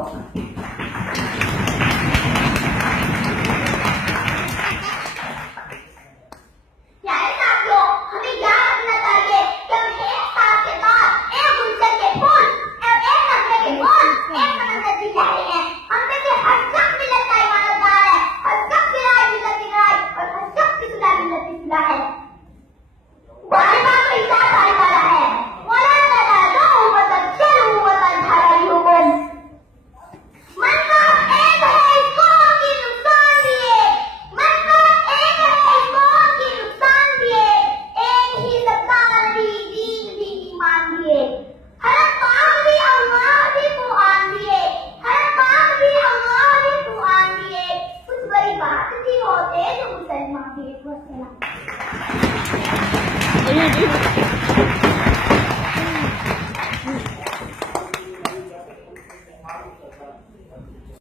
प्यारे साथियों, हमें याद रखना चाहिए कि हम एक साल के बाद एक गुलशन के फूल और एक नगमे के बोल, एक समंदर की लहरें हैं। हम में से हर शख्स मिलत का ईमानदार है, हर शख्स की राय मिलत की राय और हर शख्स की सुलह मिलत की सुलह है। बारिबा का इशारा आने वाला है, मौलाना दादा वतन चलो वतन धाराई हुकुम। मनकार एक है इस कौम की नुकसान दिए, मनकार एक है इस कौम की नुकसान दिए, एक ही सत्तार भी दीन भी ईमान दिए। हर पाक भी अल्लाह भी कुरान दिए, हर पाक भी अल्लाह भी कुरान दिए। कुछ बड़ी बात थी होते जो मुसलमान थे।